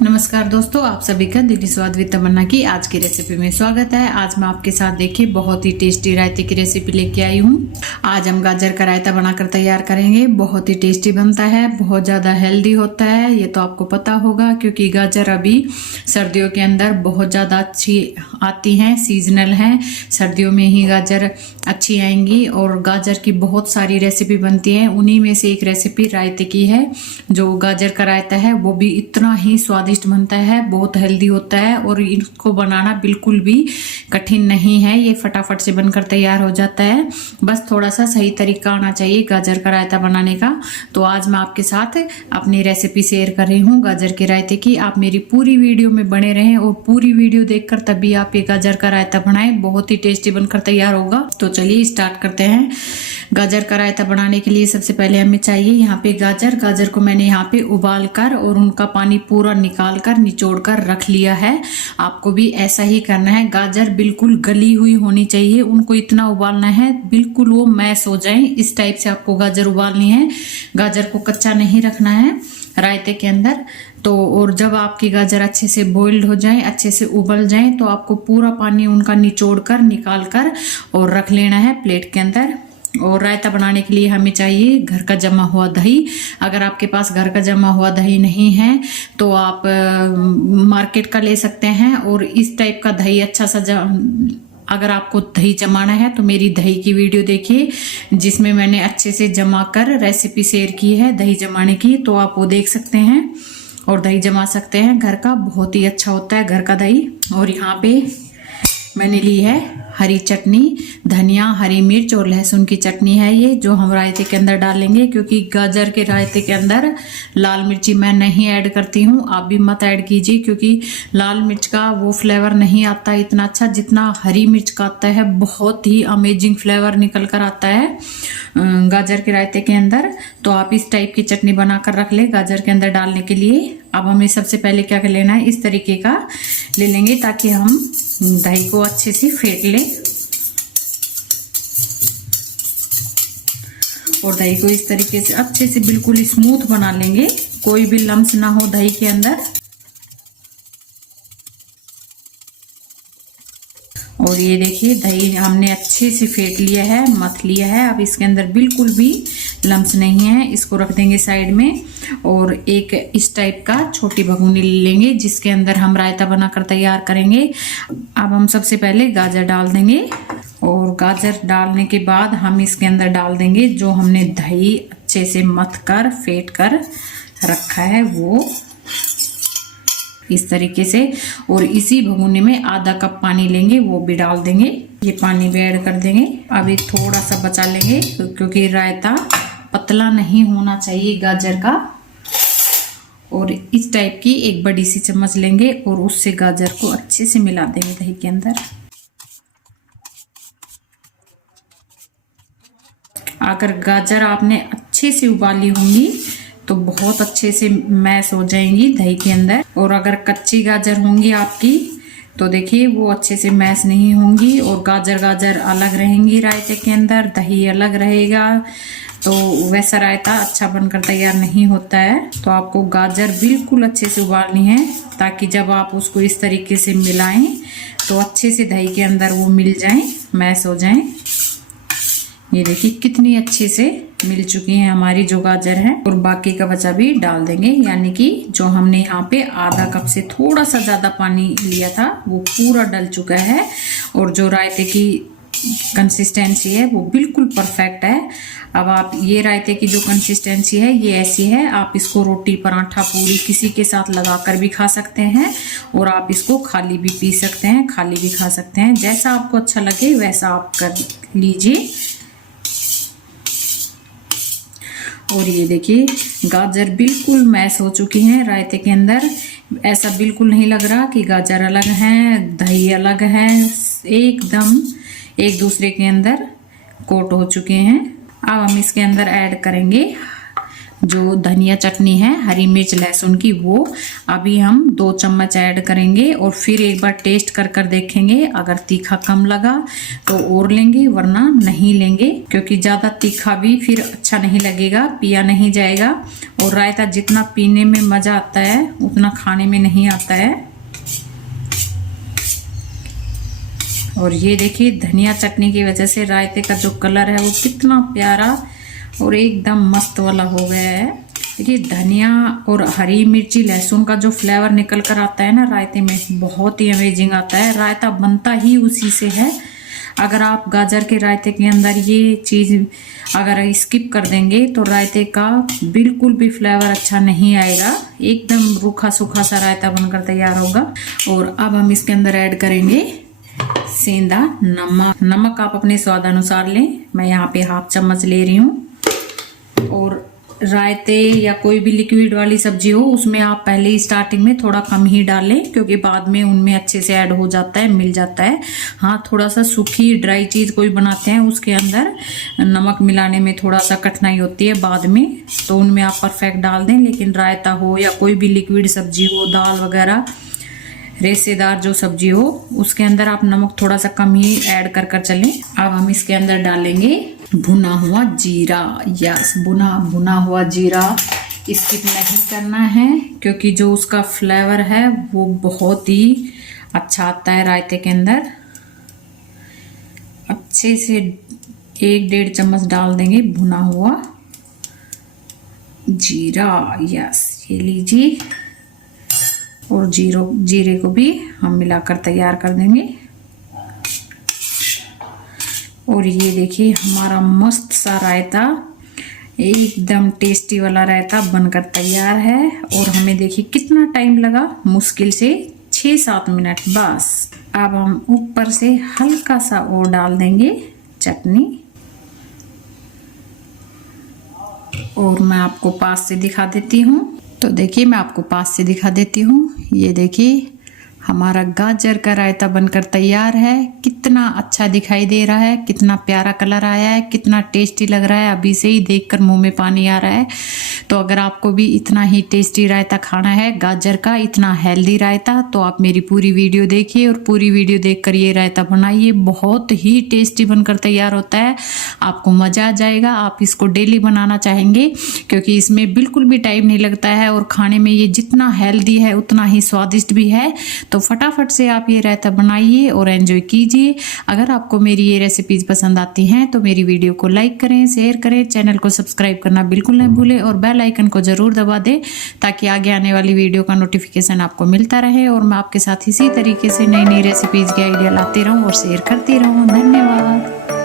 नमस्कार दोस्तों, आप सभी का दिल्ली स्वाद विद तमन्ना की आज की रेसिपी में स्वागत है। आज मैं आपके साथ देखिए बहुत ही टेस्टी रायते की रेसिपी लेके आई हूँ। आज हम गाजर का रायता बनाकर तैयार करेंगे। बहुत ही टेस्टी बनता है, बहुत ज़्यादा हेल्दी होता है, ये तो आपको पता होगा क्योंकि गाजर अभी सर्दियों के अंदर बहुत ज़्यादा अच्छी आती हैं, सीजनल हैं। सर्दियों में ही गाजर अच्छी आएंगी और गाजर की बहुत सारी रेसिपी बनती हैं। उन्हीं में से एक रेसिपी रायते की है। जो गाजर का रायता है वो भी इतना ही स्वादिष्ट बनता है, बहुत हेल्दी होता है और इनको बनाना बिल्कुल भी कठिन नहीं है। ये फटाफट से बनकर तैयार हो जाता है, बस थोड़ा सा सही तरीका आना चाहिए गाजर का रायता बनाने का। तो आज मैं आपके साथ अपनी रेसिपी शेयर कर रही हूँ गाजर के रायते की। आप मेरी पूरी वीडियो में बने रहें और पूरी वीडियो देखकर तभी आप ये गाजर का रायता बनाएं, बहुत ही टेस्टी बनकर तैयार होगा। तो चलिए स्टार्ट करते हैं। गाजर का रायता बनाने के लिए सबसे पहले हमें चाहिए यहाँ पे गाजर को मैंने यहाँ पे उबाल कर और उनका पानी पूरा निकाल कर निचोड़ कर रख लिया है। आपको भी ऐसा ही करना है। गाजर बिल्कुल गली हुई होनी चाहिए, उनको इतना उबालना है बिल्कुल वो मैश हो जाए। इस टाइप से आपको गाजर उबालनी है। गाजर को कच्चा नहीं रखना है रायते के अंदर। तो और जब आपकी गाजर अच्छे से बॉइल्ड हो जाए, अच्छे से उबल जाए, तो आपको पूरा पानी उनका निचोड़ कर निकाल कर और रख लेना है प्लेट के अंदर। और रायता बनाने के लिए हमें चाहिए घर का जमा हुआ दही। अगर आपके पास घर का जमा हुआ दही नहीं है तो आप मार्केट का ले सकते हैं। और इस टाइप का दही अच्छा सा अगर आपको दही जमाना है तो मेरी दही की वीडियो देखिए, जिसमें मैंने अच्छे से जमा कर रेसिपी शेयर की है दही जमाने की, तो आप वो देख सकते हैं और दही जमा सकते हैं। घर का बहुत ही अच्छा होता है घर का दही। और यहाँ पे मैंने ली है हरी चटनी, धनिया, हरी मिर्च और लहसुन की चटनी है ये, जो हम रायते के अंदर डालेंगे। क्योंकि गाजर के रायते के अंदर लाल मिर्ची मैं नहीं ऐड करती हूँ, आप भी मत ऐड कीजिए, क्योंकि लाल मिर्च का वो फ्लेवर नहीं आता इतना अच्छा जितना हरी मिर्च का आता है। बहुत ही अमेजिंग फ्लेवर निकल कर आता है गाजर के रायते के अंदर। तो आप इस टाइप की चटनी बनाकर रख ले गाजर के अंदर डालने के लिए। अब हमें सबसे पहले क्या कर लेना है, इस तरीके का ले लेंगे ताकि हम दही को अच्छे से फेंट लें। और दही को इस तरीके से अच्छे से बिल्कुल स्मूथ बना लेंगे, कोई भी लम्स ना हो दही के अंदर। और ये देखिए दही हमने अच्छे से फेंट लिया है, मथ लिया है। अब इसके अंदर बिल्कुल भी लम्स नहीं है। इसको रख देंगे साइड में। और एक इस टाइप का छोटी भगोनी ले लेंगे जिसके अंदर हम रायता बनाकर तैयार करेंगे। अब हम सबसे पहले गाजर डाल देंगे और गाजर डालने के बाद हम इसके अंदर डाल देंगे जो हमने दही अच्छे से मथ कर फेंट कर रखा है वो, इस तरीके से। और इसी भगोने में आधा कप पानी लेंगे, वो भी डाल देंगे। ये पानी भी ऐड कर देंगे। अभी थोड़ा सा बचा लेंगे क्योंकि रायता पतला नहीं होना चाहिए गाजर का। और इस टाइप की एक बड़ी सी चम्मच लेंगे और उससे गाजर को अच्छे से मिला देंगे दही के अंदर। अगर गाजर आपने अच्छे से उबाली होंगी तो बहुत अच्छे से मैश हो जाएंगी दही के अंदर। और अगर कच्ची गाजर होंगी आपकी तो देखिए वो अच्छे से मैश नहीं होंगी और गाजर अलग रहेंगी रायते के अंदर, दही अलग रहेगा, तो वैसा रायता अच्छा बनकर तैयार नहीं होता है। तो आपको गाजर बिल्कुल अच्छे से उबालनी है ताकि जब आप उसको इस तरीके से मिलाएं तो अच्छे से दही के अंदर वो मिल जाएं, मैश हो जाएं। ये देखिए कितनी अच्छे से मिल चुकी है हमारी जो गाजर है। और बाकी का बचा भी डाल देंगे, यानी कि जो हमने यहाँ पे आधा कप से थोड़ा सा ज्यादा पानी लिया था वो पूरा डल चुका है। और जो रायते की कंसिस्टेंसी है वो बिल्कुल परफेक्ट है। अब आप ये रायते की जो कंसिस्टेंसी है ये ऐसी है, आप इसको रोटी, पराठा, पूरी किसी के साथ लगाकर भी खा सकते हैं और आप इसको खाली भी पी सकते हैं, खाली भी खा सकते हैं, जैसा आपको अच्छा लगे वैसा आप कर लीजिए। और ये देखिए गाजर बिल्कुल मैश हो चुकी हैं रायते के अंदर। ऐसा बिल्कुल नहीं लग रहा कि गाजर अलग हैं, दही अलग है, एकदम एक दूसरे के अंदर कोट हो चुके हैं। अब हम इसके अंदर ऐड करेंगे जो धनिया चटनी है हरी मिर्च लहसुन की, वो अभी हम 2 चम्मच ऐड करेंगे और फिर एक बार टेस्ट कर देखेंगे। अगर तीखा कम लगा तो और लेंगे, वरना नहीं लेंगे, क्योंकि ज़्यादा तीखा भी फिर अच्छा नहीं लगेगा, पिया नहीं जाएगा। और रायता जितना पीने में मज़ा आता है उतना खाने में नहीं आता है। और ये देखिए धनिया चटनी की वजह से रायते का जो कलर है वो कितना प्यारा और एकदम मस्त वाला हो गया है। देखिए धनिया और हरी मिर्ची लहसुन का जो फ्लेवर निकल कर आता है ना रायते में, बहुत ही अमेजिंग आता है। रायता बनता ही उसी से है। अगर आप गाजर के रायते के अंदर ये चीज़ अगर स्किप कर देंगे तो रायते का बिल्कुल भी फ्लेवर अच्छा नहीं आएगा, एकदम रूखा सूखा सा रायता बनकर तैयार होगा। और अब हम इसके अंदर ऐड करेंगे सेंधा नमक। नमक आप अपने स्वाद अनुसार लें, मैं यहाँ पे 1/2 चम्मच ले रही हूँ। और रायते या कोई भी लिक्विड वाली सब्जी हो उसमें आप पहले ही स्टार्टिंग में थोड़ा कम ही डालें, क्योंकि बाद में उनमें अच्छे से ऐड हो जाता है, मिल जाता है। हाँ, थोड़ा सा सूखी ड्राई चीज़ कोई बनाते हैं उसके अंदर नमक मिलाने में थोड़ा सा कठिनाई होती है बाद में, तो उनमें आप परफेक्ट डाल दें। लेकिन रायता हो या कोई भी लिक्विड सब्जी हो, दाल वगैरह रेशेदार जो सब्जी हो, उसके अंदर आप नमक थोड़ा सा कम ही ऐड कर चलें। अब हम इसके अंदर डालेंगे भुना हुआ जीरा। यस, भुना हुआ जीरा स्किप नहीं करना है, क्योंकि जो उसका फ्लेवर है वो बहुत ही अच्छा आता है रायते के अंदर। अच्छे से 1-1.5 चम्मच डाल देंगे भुना हुआ जीरा। यस, ये लीजिए। और जीरे को भी हम मिलाकर तैयार कर देंगे। और ये देखिए हमारा मस्त सा रायता, एकदम टेस्टी वाला रायता बनकर तैयार है। और हमें देखिए कितना टाइम लगा, मुश्किल से 6-7 मिनट बस। अब हम ऊपर से हल्का सा और डाल देंगे चटनी। और मैं आपको पास से दिखा देती हूँ। तो देखिए मैं आपको पास से दिखा देती हूँ। ये देखिए हमारा गाजर का रायता बनकर तैयार है। कितना अच्छा दिखाई दे रहा है, कितना प्यारा कलर आया है, कितना टेस्टी लग रहा है। अभी से ही देखकर मुंह में पानी आ रहा है। तो अगर आपको भी इतना ही टेस्टी रायता खाना है गाजर का, इतना हेल्दी रायता, तो आप मेरी पूरी वीडियो देखिए और पूरी वीडियो देखकर ये रायता बनाइए। बहुत ही टेस्टी बनकर तैयार होता है, आपको मज़ा आ जाएगा। आप इसको डेली बनाना चाहेंगे, क्योंकि इसमें बिल्कुल भी टाइम नहीं लगता है और खाने में ये जितना हेल्दी है उतना ही स्वादिष्ट भी है। तो फटाफट से आप ये रायता बनाइए और एंजॉय कीजिए। अगर आपको मेरी ये रेसिपीज पसंद आती हैं तो मेरी वीडियो को लाइक करें, शेयर करें, चैनल को सब्सक्राइब करना बिल्कुल न भूलें और बेल आइकन को जरूर दबा दें, ताकि आगे आने वाली वीडियो का नोटिफिकेशन आपको मिलता रहे और मैं आपके साथ इसी तरीके से नई नई रेसिपीज के आइडिया लाती रहूं और शेयर करती रहूं। धन्यवाद।